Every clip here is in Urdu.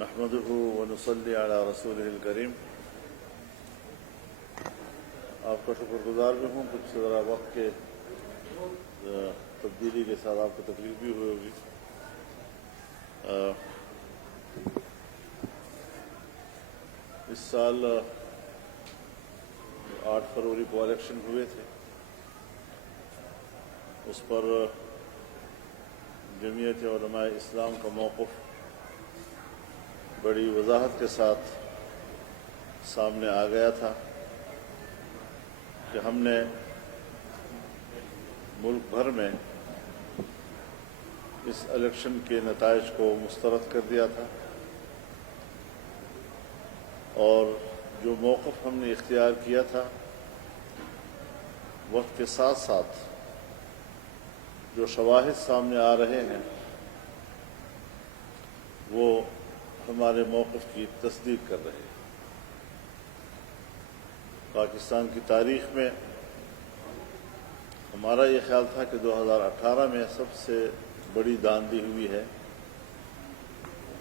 نحمده ونصلي علی رسولہ الکریم۔ آپ کا شکر گزار بھی ہوں، کچھ ذرا وقت کے تبدیلی کے ساتھ آپ کو تکلیف بھی ہوئی ہوگی۔ اس سال 8 فروری کو الیکشن ہوئے تھے، اس پر جمعیت علماء اسلام کا موقف بڑی وضاحت کے ساتھ سامنے آ گیا تھا کہ ہم نے ملک بھر میں اس الیکشن کے نتائج کو مسترد کر دیا تھا، اور جو موقف ہم نے اختیار کیا تھا وقت کے ساتھ ساتھ جو شواہد سامنے آ رہے ہیں وہ ہمارے موقف کی تصدیق کر رہے ہیں۔ پاکستان کی تاریخ میں ہمارا یہ خیال تھا کہ 2018 میں سب سے بڑی داندھی ہوئی ہے،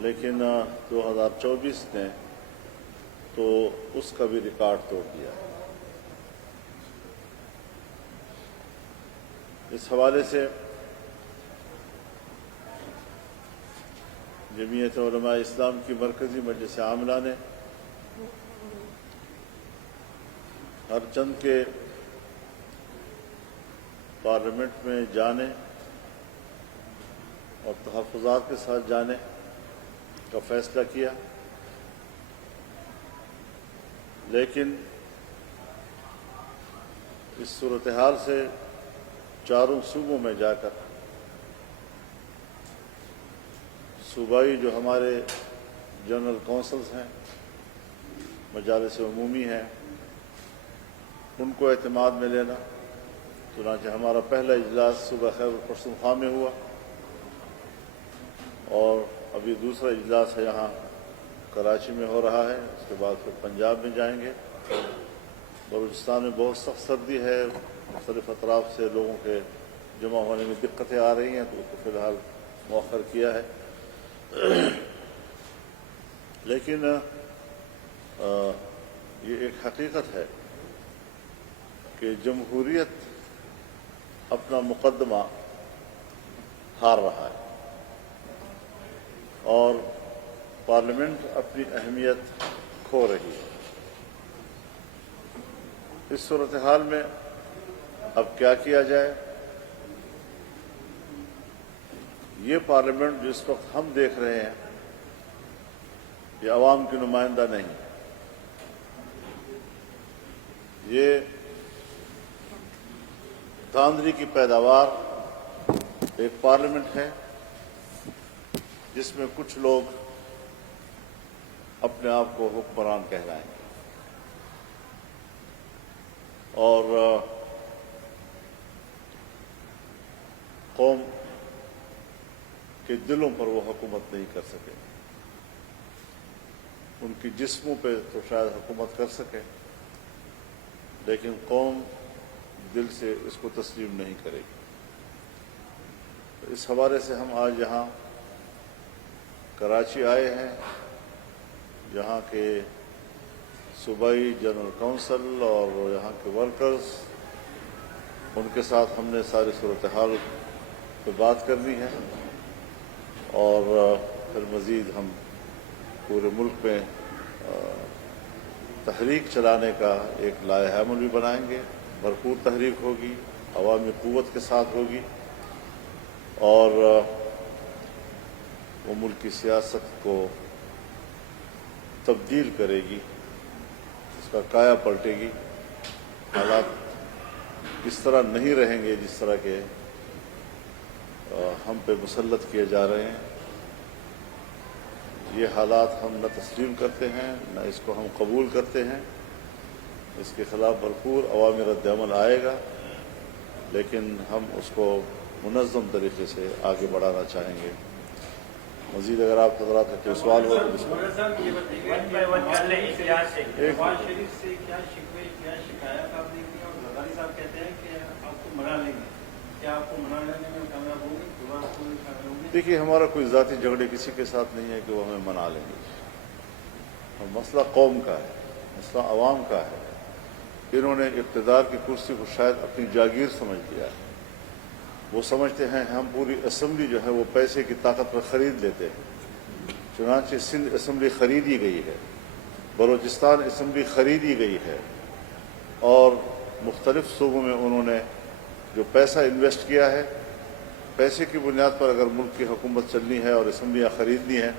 لیکن 2024 نے تو اس کا بھی ریکارڈ توڑ دیا ہے۔ اس حوالے سے جمعیت علماء اسلام کی مرکزی مجلس عاملہ نے ہر چند کے پارلیمنٹ میں جانے اور تحفظات کے ساتھ جانے کا فیصلہ کیا، لیکن اس صورتحال سے چاروں صوبوں میں جا کر صوبائی جو ہمارے جنرل کونسلز ہیں، مجالس عمومی ہیں، ان کو اعتماد میں لینا۔ چنانچہ ہمارا پہلا اجلاس صوبہ خیبر پختونخوا میں ہوا، اور ابھی دوسرا اجلاس ہے یہاں کراچی میں ہو رہا ہے، اس کے بعد پھر پنجاب میں جائیں گے۔ بلوچستان میں بہت سخت سردی ہے، مختلف اطراف سے لوگوں کے جمع ہونے میں دقتیں آ رہی ہیں، تو اس کو فی الحال مؤخر کیا ہے۔ لیکن یہ ایک حقیقت ہے کہ جمہوریت اپنا مقدمہ ہار رہا ہے، اور پارلیمنٹ اپنی اہمیت کھو رہی ہے۔ اس صورتحال میں اب کیا کیا جائے؟ یہ پارلیمنٹ جس وقت ہم دیکھ رہے ہیں یہ عوام کی نمائندہ نہیں، یہ دھاندلی کی پیداوار ایک پارلیمنٹ ہے جس میں کچھ لوگ اپنے آپ کو حکمران کہلائیں گے، اور قوم کے دلوں پر وہ حکومت نہیں کر سکے۔ ان کی جسموں پہ تو شاید حکومت کر سکے، لیکن قوم دل سے اس کو تسلیم نہیں کرے گی۔ تو اس حوالے سے ہم آج یہاں کراچی آئے ہیں، جہاں کے صوبائی جنرل کونسل اور یہاں کے ورکرز، ان کے ساتھ ہم نے ساری صورتحال پہ بات کرنی ہے، اور پھر مزید ہم پورے ملک میں تحریک چلانے کا ایک لائحہ عمل بھی بنائیں گے۔ بھرپور تحریک ہوگی، عوامی قوت کے ساتھ ہوگی، اور وہ ملک کی سیاست کو تبدیل کرے گی، اس کا کایا پلٹے گی۔ حالات اس طرح نہیں رہیں گے جس طرح کے ہم پہ مسلط کیے جا رہے ہیں۔ یہ حالات ہم نہ تسلیم کرتے ہیں، نہ اس کو ہم قبول کرتے ہیں۔ اس کے خلاف بھرپور عوامی رد عمل آئے گا، لیکن ہم اس کو منظم طریقے سے آگے بڑھانا چاہیں گے۔ مزید اگر آپ حضرات کا کوئی سوال ہو تو کیا آپ کو منا لینے میں کامیاب ہوں گے؟ دوبارہ آپ کو کامیاب ہوں گے؟ دیکھیے، ہمارا کوئی ذاتی جھگڑے کسی کے ساتھ نہیں ہے کہ وہ ہمیں منا لیں گے. مسئلہ قوم کا ہے، مسئلہ عوام کا ہے. انہوں نے اقتدار کی کرسی کو شاید اپنی جاگیر سمجھ لیا ہے. وہ سمجھتے ہیں ہم پوری اسمبلی جو ہے وہ پیسے کی طاقت پر خرید لیتے ہیں. چنانچہ سندھ اسمبلی خریدی گئی ہے، بلوچستان اسمبلی خریدی گئی ہے، اور مختلف صوبوں میں انہوں نے جو پیسہ انویسٹ کیا ہے، پیسے کی بنیاد پر اگر ملک کی حکومت چلنی ہے اور اسمبلیاں خریدنی ہیں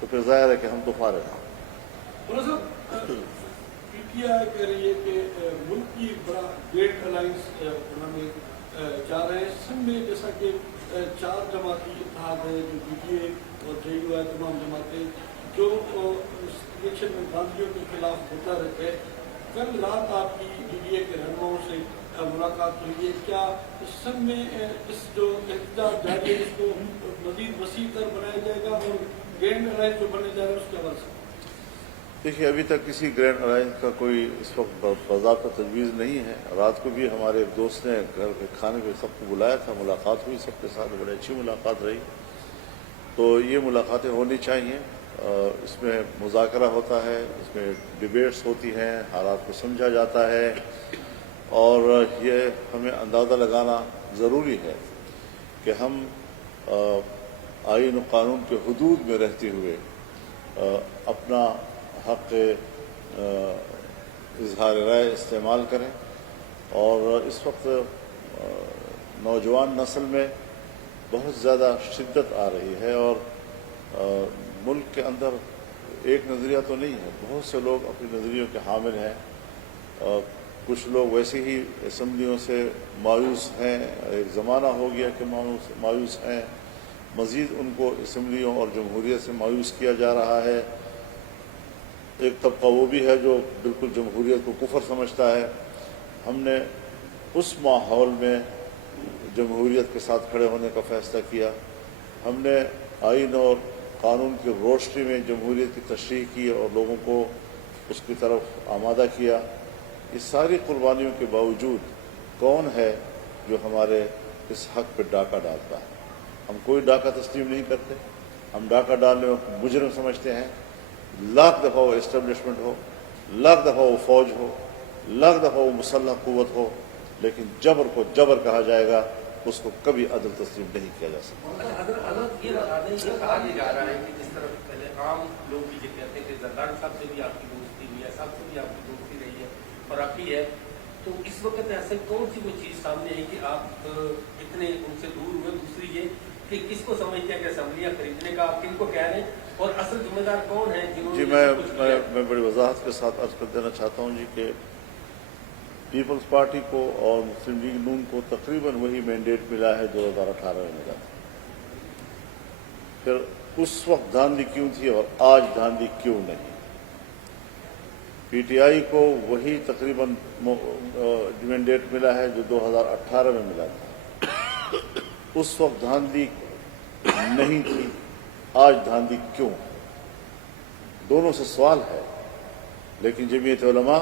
تو پھر ظاہر ہے کہ ہم تو فارغ ہیں. پی ٹی آئی کہہ رہی ہے کہ ملک کی بڑا گریٹ الائنس بنانے جا رہے ہیں. سندھ میں جیسا کہ 4 جماعتی اتحاد ہے، جو پی ٹی اے اور جے یو آئی، تمام جماعتیں جو الیکشن میں گاندھیوں کے خلاف ہوتا رہتا ہے. کل رات آپ کی پی ٹی اے کے رہنماؤں سے ملاقات ہوئی ہے. کیا سندھ میں اس جو احتجاج جاری ہے اس کو مزید وسیع تر بنایا جائے گا، اور گرینڈ الائنس جو بننے جا رہا ہے اس کے حوالے سے؟ دیکھیے، ابھی تک کسی گرینڈ الائنس کا کوئی اس وقت باضابطہ تجویز نہیں ہے. رات کو بھی ہمارے ایک دوست نے گھر کے کھانے پہ سب کو بلایا تھا، ملاقات ہوئی سب کے ساتھ، بڑی اچھی ملاقات رہی. تو یہ ملاقاتیں ہونی چاہیے. اس میں مذاکرہ ہوتا ہے، اس میں ڈیبیٹس ہوتی ہیں، حالات کو سمجھا جاتا ہے، اور یہ ہمیں اندازہ لگانا ضروری ہے کہ ہم آئین و قانون کے حدود میں رہتے ہوئے اپنا حق اظہار رائے استعمال کریں. اور اس وقت نوجوان نسل میں بہت زیادہ شدت آ رہی ہے، اور ملک کے اندر ایک نظریہ تو نہیں ہے، بہت سے لوگ اپنے نظریوں کے حامل ہیں. کچھ لوگ ویسے ہی اسمبلیوں سے مایوس ہیں، ایک زمانہ ہو گیا کہ مایوس ہیں. مزید ان کو اسمبلیوں اور جمہوریت سے مایوس کیا جا رہا ہے. ایک طبقہ وہ بھی ہے جو بالکل جمہوریت کو کفر سمجھتا ہے. ہم نے اس ماحول میں جمہوریت کے ساتھ کھڑے ہونے کا فیصلہ کیا. ہم نے آئین اور قانون کی روشنی میں جمہوریت کی تشریح کی اور لوگوں کو اس کی طرف آمادہ کیا. اس ساری قربانیوں کے باوجود کون ہے جو ہمارے اس حق پہ ڈاکہ ڈالتا ہے؟ ہم کوئی ڈاکہ تسلیم نہیں کرتے. ہم ڈاکہ ڈالنے کو مجرم سمجھتے ہیں. لاکھ دفعہ وہ اسٹیبلشمنٹ ہو، لاکھ دفعہ وہ فوج ہو، لاکھ دفعہ وہ مسلح قوت ہو، لیکن جبر کو جبر کہا جائے گا، اس کو کبھی عدل تسلیم نہیں کیا جا سکتا. اگر یہ بتا دیں، یہ کہا جا رہا ہے کہ جس طرح پہلے عام لوگ بھی یہ کہتے ہیں کہ زرداری صاحب سے بھی آپ کی دوستی ہوئی ہے، صاحب سے بھی آپ کی دوستی رہی ہے اور آپ کی ہے، تو اس وقت ایسے کون سی وہ چیز سامنے ہے کہ آپ اتنے ان سے دور ہوئے؟ دوسری یہ کہ کس کو سمجھتے ہیں کہ اسمبلیاں خریدنے کا آپ کن کو کہہ رہے ہیں، اور اصل ذمہ دار کون ہیں جنہوں جی، نے میں بڑی وضاحت کے ساتھ عرض کر دینا چاہتا ہوں جی کہ پیپلز پارٹی کو اور مسلم لیگ نون کو تقریباً وہی مینڈیٹ ملا ہے 2018 میں ملا تھا. پھر اس وقت دھاندلی کیوں تھی اور آج دھاندلی کیوں نہیں؟ پی ٹی آئی کو وہی تقریباً مینڈیٹ ملا ہے جو 2018 میں ملا تھا. اس وقت دھاندلی نہیں تھی، آج دھاندلی کیوں؟ دونوں سے سوال ہے. لیکن جمعیت علماء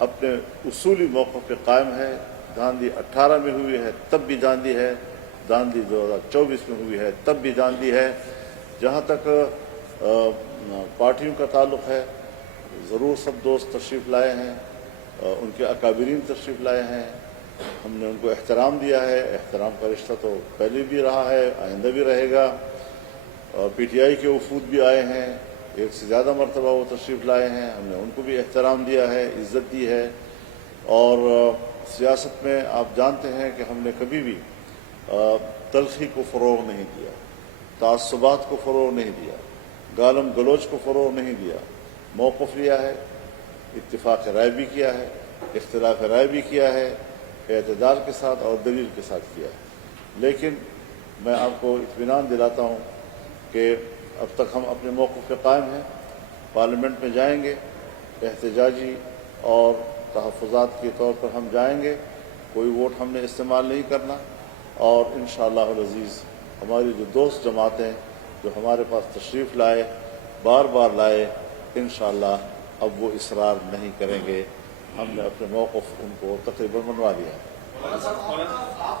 اپنے اصولی موقف پہ قائم ہے. دھاندلی 18 میں ہوئی ہے تب بھی دھاندلی ہے، دھاندلی 2024 میں ہوئی ہے تب بھی دھاندلی ہے. جہاں تک پارٹیوں کا تعلق ہے، ضرور سب دوست تشریف لائے ہیں، ان کے اکابرین تشریف لائے ہیں. ہم نے ان کو احترام دیا ہے. احترام کا رشتہ تو پہلے بھی رہا ہے، آئندہ بھی رہے گا. پی ٹی آئی کے وفود بھی آئے ہیں، ایک سے زیادہ مرتبہ وہ تشریف لائے ہیں. ہم نے ان کو بھی احترام دیا ہے، عزت دی ہے. اور سیاست میں آپ جانتے ہیں کہ ہم نے کبھی بھی تلخی کو فروغ نہیں دیا، تعصبات کو فروغ نہیں دیا، گالم گلوچ کو فروغ نہیں دیا. موقف لیا ہے، اتفاق رائے بھی کیا ہے، اختلاف رائے بھی کیا ہے، اعتدال کے ساتھ اور دلیل کے ساتھ کیا ہے. لیکن میں آپ کو اطمینان دلاتا ہوں کہ اب تک ہم اپنے موقف پہ قائم ہیں. پارلیمنٹ میں جائیں گے، احتجاجی اور تحفظات کے طور پر ہم جائیں گے. کوئی ووٹ ہم نے استعمال نہیں کرنا. اور انشاءاللہ العزیز ہماری جو دوست جماعتیں جو ہمارے پاس تشریف لائے، بار بار لائے، انشاءاللہ اب وہ اصرار نہیں کریں گے. ہم نے اپنے موقف ان کو تقریباً منوا دیا ہے. آپ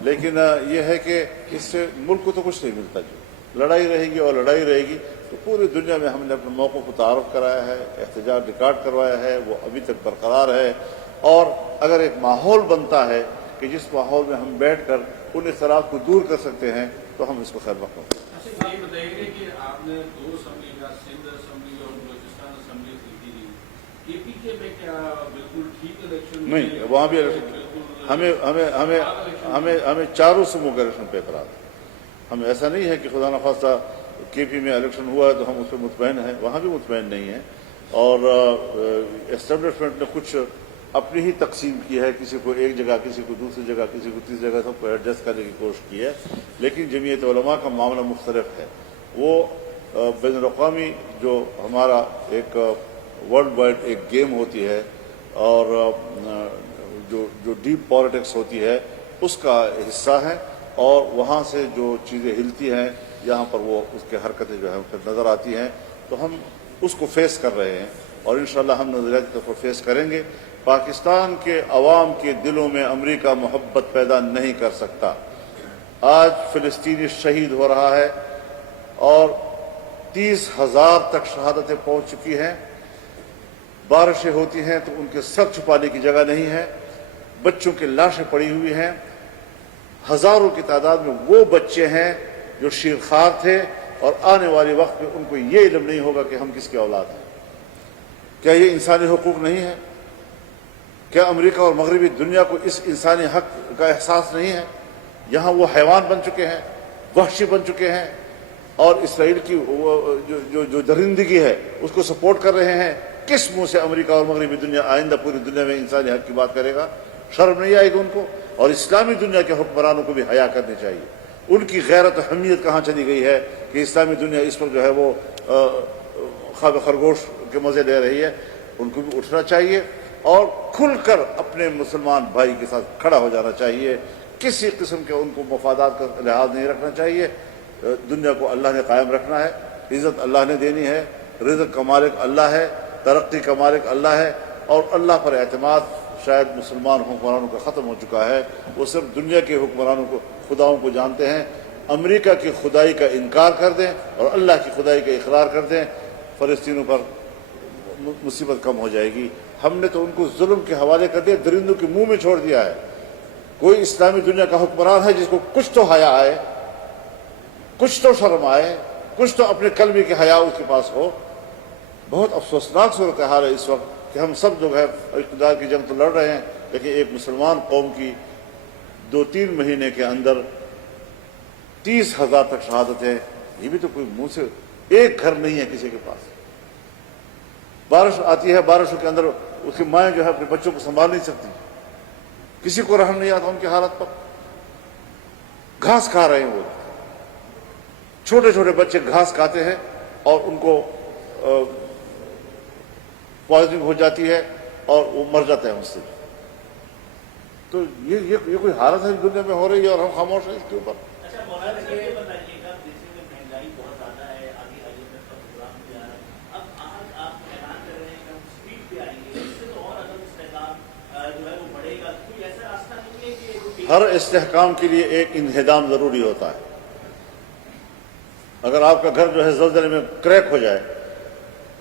لیکن یہ ہے کہ اس سے ملک کو تو کچھ نہیں ملتا. جو لڑائی رہے گی اور لڑائی رہے گی تو پوری دنیا میں ہم نے اپنے موقعوں کو تعارف کرایا ہے, احتجاج ریکارڈ کروایا ہے, وہ ابھی تک برقرار ہے. اور اگر ایک ماحول بنتا ہے کہ جس ماحول میں ہم بیٹھ کر ان اختلاف کو دور کر سکتے ہیں تو ہم اس کو خیر مقدم کریں. اچھا یہ بتائیے کہ آپ نے 2 اسمبلی کا, سندھ اسمبلی اور بلوچستان اسمبلی خریدی تھی, کے پی کے میں کیا بالکل ٹھیک الیکشن نہیں, وہاں بھی ہمیں چاروں صوبوں کا الیکشن پیپر آتا ہے. ہم ایسا نہیں ہے کہ خدا نخواستہ کے پی میں الیکشن ہوا ہے تو ہم اس پہ مطمئن ہیں, وہاں بھی مطمئن نہیں ہیں. اور اسٹیبلشمنٹ نے کچھ اپنی ہی تقسیم کی ہے, کسی کو ایک جگہ, کسی کو دوسری جگہ, کسی کو تیسری جگہ, سب کو ایڈجسٹ کرنے کی کوشش کی ہے. لیکن جمعیت علماء کا معاملہ مختلف ہے. وہ بین الاقوامی جو ہمارا ایک ورلڈ وائڈ ایک گیم ہوتی ہے اور جو ڈیپ پالیٹکس ہوتی ہے اس کا حصہ ہے, اور وہاں سے جو چیزیں ہلتی ہیں یہاں پر وہ اس کی حرکتیں جو ہیں پھر نظر آتی ہیں, تو ہم اس کو فیس کر رہے ہیں اور انشاءاللہ ہم نظریاتی طور پر فیس کریں گے. پاکستان کے عوام کے دلوں میں امریکہ محبت پیدا نہیں کر سکتا. آج فلسطینی شہید ہو رہا ہے اور 30,000 تک شہادتیں پہنچ چکی ہیں. بارشیں ہوتی ہیں تو ان کے سر چھپانے کی جگہ نہیں ہے, بچوں کی لاشیں پڑی ہوئی ہیں. ہزاروں کی تعداد میں وہ بچے ہیں جو شیرخوار تھے اور آنے والے وقت میں ان کو یہ علم نہیں ہوگا کہ ہم کس کے اولاد ہیں. کیا یہ انسانی حقوق نہیں ہے؟ کیا امریکہ اور مغربی دنیا کو اس انسانی حق کا احساس نہیں ہے؟ یہاں وہ حیوان بن چکے ہیں, وحشی بن چکے ہیں, اور اسرائیل کی جو درندگی ہے اس کو سپورٹ کر رہے ہیں. کس منہ سے امریکہ اور مغربی دنیا آئندہ پوری دنیا میں انسانی حق کی بات کرے گا؟ شرم نہیں آئے گی ان کو؟ اور اسلامی دنیا کے حکمرانوں کو بھی حیا کرنی چاہیے. ان کی غیرت و حمیت کہاں چلی گئی ہے کہ اسلامی دنیا اس پر جو ہے وہ خواب خرگوش کے مزے لے رہی ہے؟ ان کو بھی اٹھنا چاہیے اور کھل کر اپنے مسلمان بھائی کے ساتھ کھڑا ہو جانا چاہیے. کسی قسم کے ان کو مفادات کا لحاظ نہیں رکھنا چاہیے. دنیا کو اللہ نے قائم رکھنا ہے, عزت اللہ نے دینی ہے, رزق کا مالک اللہ ہے, ترقی کا مالک اللہ ہے, اور اللہ پر اعتماد شاید مسلمان حکمرانوں کا ختم ہو چکا ہے. وہ صرف دنیا کے حکمرانوں کو, خداؤں کو جانتے ہیں. امریکہ کی خدائی کا انکار کر دیں اور اللہ کی خدائی کا اقرار کر دیں, فلسطینیوں پر مصیبت کم ہو جائے گی. ہم نے تو ان کو ظلم کے حوالے کر دیا, درندوں کے منہ میں چھوڑ دیا ہے. کوئی اسلامی دنیا کا حکمران ہے جس کو کچھ تو حیا آئے, کچھ تو شرم آئے, کچھ تو اپنے کلمے کی حیا اس کے پاس ہو. بہت افسوسناک صورتحال ہے اس وقت کہ ہم سب لوگ ہیں اقتدار کی جنگ تو لڑ رہے ہیں, لیکن ایک مسلمان قوم کی 2-3 مہینے کے اندر 30,000 تک شہادتیں, یہ بھی تو کوئی منہ سے, ایک گھر نہیں ہے کسی کے پاس. بارش آتی ہے, بارشوں کے اندر اس کی مائیں جو ہے اپنے بچوں کو سنبھال نہیں سکتی. کسی کو رحم نہیں آتا ان کی حالت پر. گھاس کھا رہے ہیں وہ, چھوٹے چھوٹے بچے گھاس کھاتے ہیں اور ان کو پوائزننگ ہو جاتی ہے اور وہ مر جاتے ہیں اس سے. تو یہ کوئی حالت ہے دنیا میں ہو رہی ہے اور ہم خاموش ہیں اس کے اوپر. اچھا مولانا یہ بتائیے گا, دیش میں مہنگائی بہت زیادہ ہے, آگے IMF کا پروگرام بھی آ رہا ہے, اب آج آپ اعلان کر رہے ہیں کہ ہم اسپیڈ پہ آئیں گے, اس سے تو اور اگر استحکام جو ہے وہ بڑھے گا. کوئی ایسا راستہ نہیں ہے کہ ہر استحکام کے لیے ایک انہدام ضروری ہوتا ہے. اگر آپ کا گھر جو ہے زلزلے میں کریک ہو جائے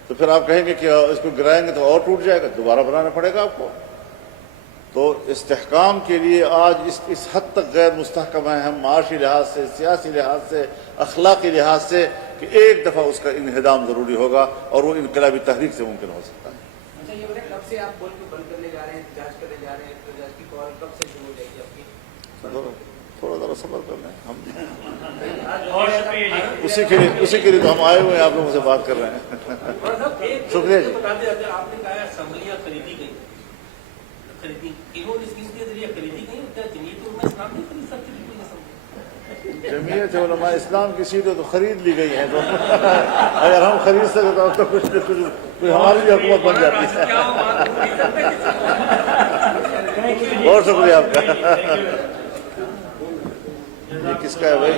تو پھر آپ کہیں گے کہ اس کو گرائیں گے تو اور ٹوٹ جائے گا, دوبارہ بنانا پڑے گا آپ کو. تو استحکام کے لیے آج اس حد تک غیر مستحکم ہیں ہم, معاشی لحاظ سے, سیاسی لحاظ سے, اخلاقی لحاظ سے, کہ ایک دفعہ اس کا انہدام ضروری ہوگا اور وہ انقلابی تحریک سے ممکن ہو سکتا ہے. اچھا یہ بتائیں کب سے آپ ملک کو بند کرنے جا رہے ہیں, احتجاج کرنے جا رہے ہیں, احتجاج کی کال کب سے شروع ہو جائے گی آپ کی؟ تھوڑا ذرا صبر کر لیں ہم, اور شکریہ جی. اسی کے لیے تو ہم آئے ہوئے ہیں, آپ لوگوں سے بات کر رہے ہیں. شکریہ جی. بتا دیں, اگر آپ نے کہا اسمبلیاں خریدی گئی, انہوں نے اسکیم کے ذریعے خریدی گئی, کیا جمعیت علماء اسلام نہیں خرید سکتی کوئی اسمبلی؟ جمعیت علماء اسلام کی سیٹیں تو خرید لی گئی ہیں, تو اگر ہم خرید سکتے تو کچھ نہ کچھ کوئی ہماری بھی حکومت بن جاتی ہے. بہت شکریہ آپ کا. یہ کس کا ہے بھائی؟